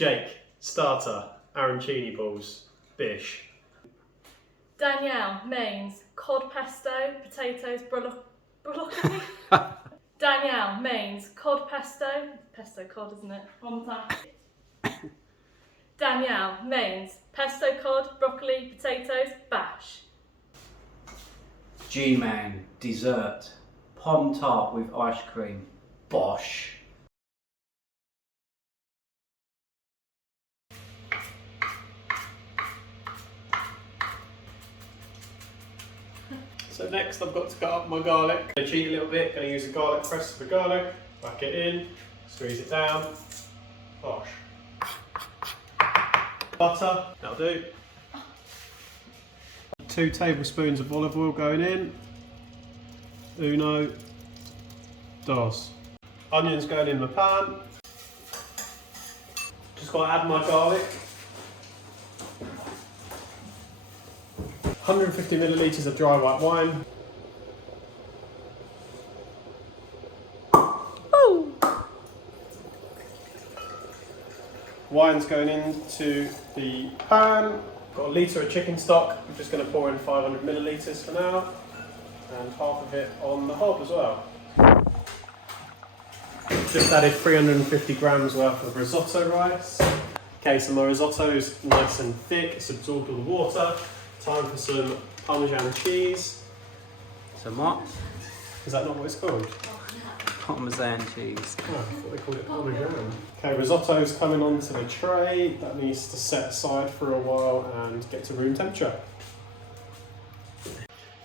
Jake, starter, arancini balls, bish. Danielle, mains, cod pesto, potatoes, broccoli. Danielle, mains, cod pesto cod isn't it? One more time. Danielle, mains, pesto cod, broccoli, potatoes, bash. G-Man, dessert, pom tart with ice cream, bosh. So next I've got to cut up my garlic. I'm going to cheat a little bit, going to use a garlic press for garlic, whack it in, squeeze it down, bosh. Butter, that'll do. 2 tablespoons of olive oil going in. Uno, dos. Onions going in the pan. Just got to add my garlic. 150 millilitres of dry white wine. Ooh. Wine's going into the pan. Got a litre of chicken stock. I'm just going to pour in 500 millilitres for now, and half of it on the hob as well. Just added 350 grams worth of risotto rice. Okay, so my risotto's nice and thick. It's absorbed all the water. Time for some Parmesan cheese. Some what? Is that not what it's called? Parmesan cheese. Oh, I thought they called it Parmesan. Okay, risotto's coming onto the tray. That needs to set aside for a while and get to room temperature.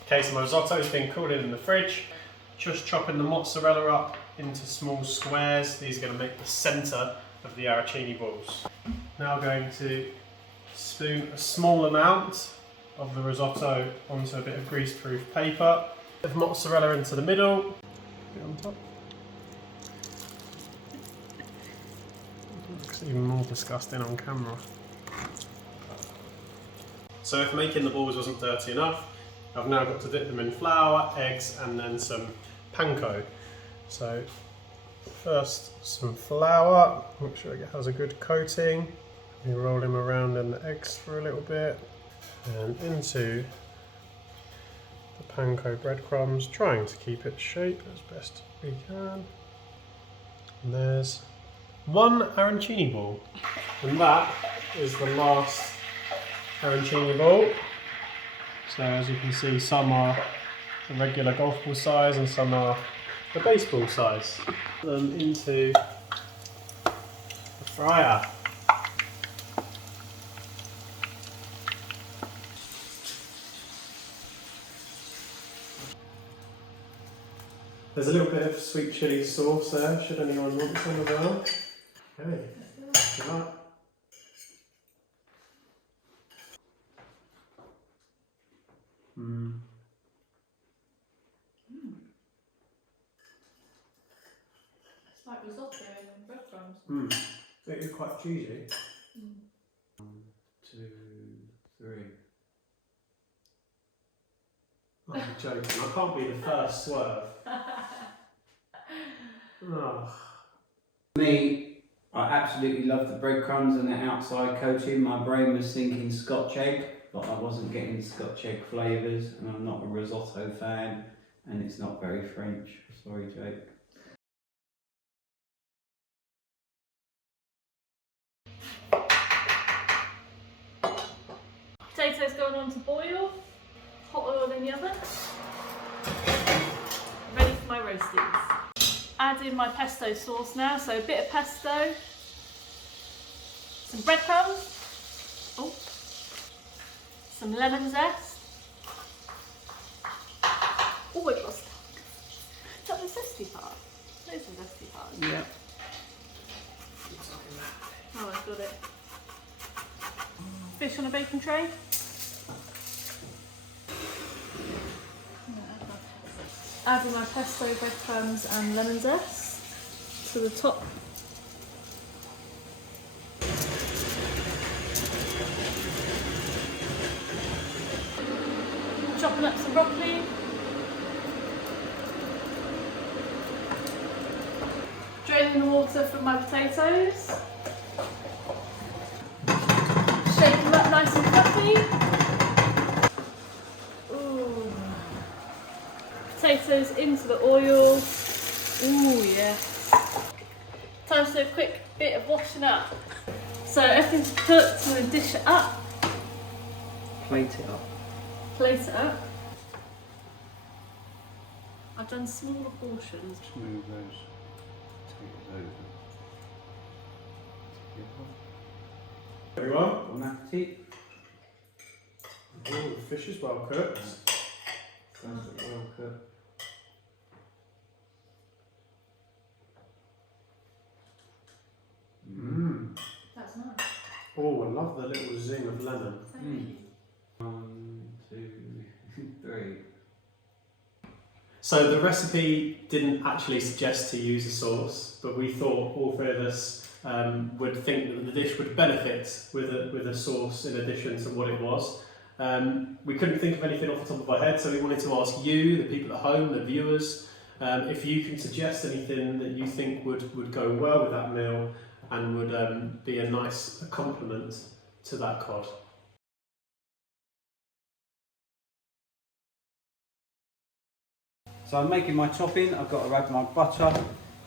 Okay, so my risotto's been cooled in the fridge. Just chopping the mozzarella up into small squares. These are going to make the centre of the arancini balls. Now going to spoon a small amount of the risotto onto a bit of grease-proof paper. Bit of mozzarella into the middle, bit on top. Looks even more disgusting on camera. So if making the balls wasn't dirty enough, I've now got to dip them in flour, eggs, and then some panko. So first some flour, make sure it has a good coating. You roll them around in the eggs for a little bit, and into the panko breadcrumbs, trying to keep its shape as best we can. And there's one arancini ball, and that is the last arancini ball. So as you can see, some are the regular golf ball size and some are the baseball size. Put them into the fryer. There's a little bit of sweet chilli sauce there, should anyone want some as well. Okay, good luck. It's like risotto and breadcrumbs. It is quite cheesy. 1, 2, 3. I'm joking, I can't be the first Swerve. Oh. Me, I absolutely love the breadcrumbs and the outside coating. My brain was thinking Scotch egg, but I wasn't getting Scotch egg flavours, and I'm not a risotto fan, and it's not very French. Sorry, Jake. Potatoes going on to boil. Hot oil in the oven. Ready for my roasties. Add in my pesto sauce now, so a bit of pesto, some breadcrumbs, some lemon zest. Oh, it got stuck. Is that the zesty part? That is the zesty part. Yeah. Oh, I've got it. Fish on a baking tray. Adding my pesto, breadcrumbs and lemon zest to the top. Chopping up some broccoli. Draining the water from my potatoes. potatoes into the oil. Ooh, yeah. Time to do a quick bit of washing up. So everything's cooked, so I'm going to dish it up. Plate it up. Plate it up. I've done smaller portions. Just move those potatoes over. Everyone. Bon appetit. Oh, the fish is well cooked. Sounds like well cooked. Mmm. That's nice. Oh, I love the little zing of lemon. Thank you. 1, 2, 3. So the recipe didn't actually suggest to use a sauce, but we thought all three of us would think that the dish would benefit with a sauce in addition to what it was. We couldn't think of anything off the top of our head, so we wanted to ask you, the people at home, the viewers, if you can suggest anything that you think would go well with that meal and would be a nice complement to that cod. So I'm making my topping. I've got to add my butter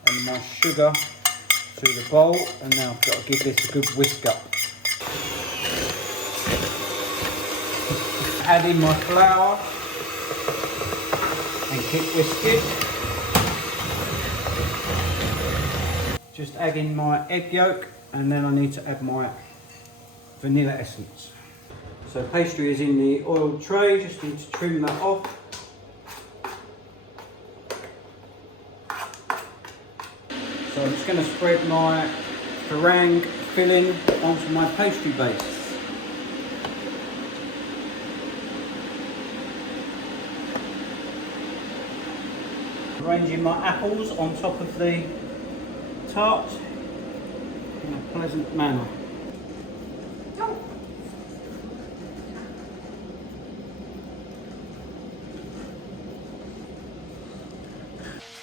and my sugar to the bowl, and now I've got to give this a good whisk up. Add in my flour and keep whisking. Just add in my egg yolk, and then I need to add my vanilla essence. So pastry is in the oiled tray, just need to trim that off. So I'm just going to spread my meringue filling onto my pastry base. Arranging my apples on top of the tart in a pleasant manner.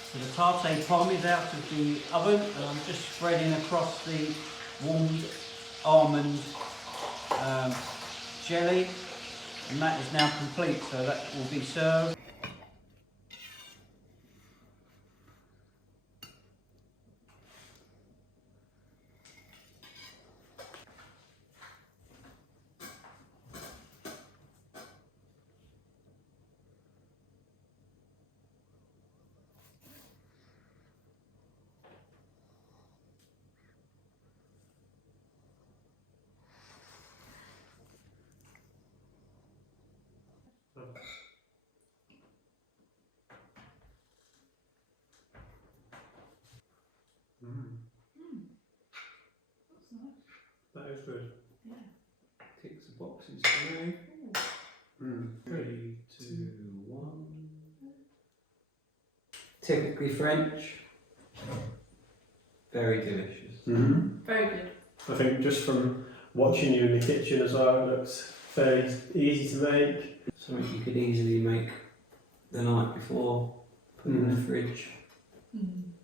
So the tarte pomme is out of the oven, and I'm just spreading across the warmed almond jelly, and that is now complete, so that will be served. That is good. Yeah. Ticks the boxes for me. 3, 2, 1. Typically French. Very delicious. Very good. I think just from watching you in the kitchen as well, it looks fairly easy to make. Something you could easily make the night before, put in the fridge. Mm.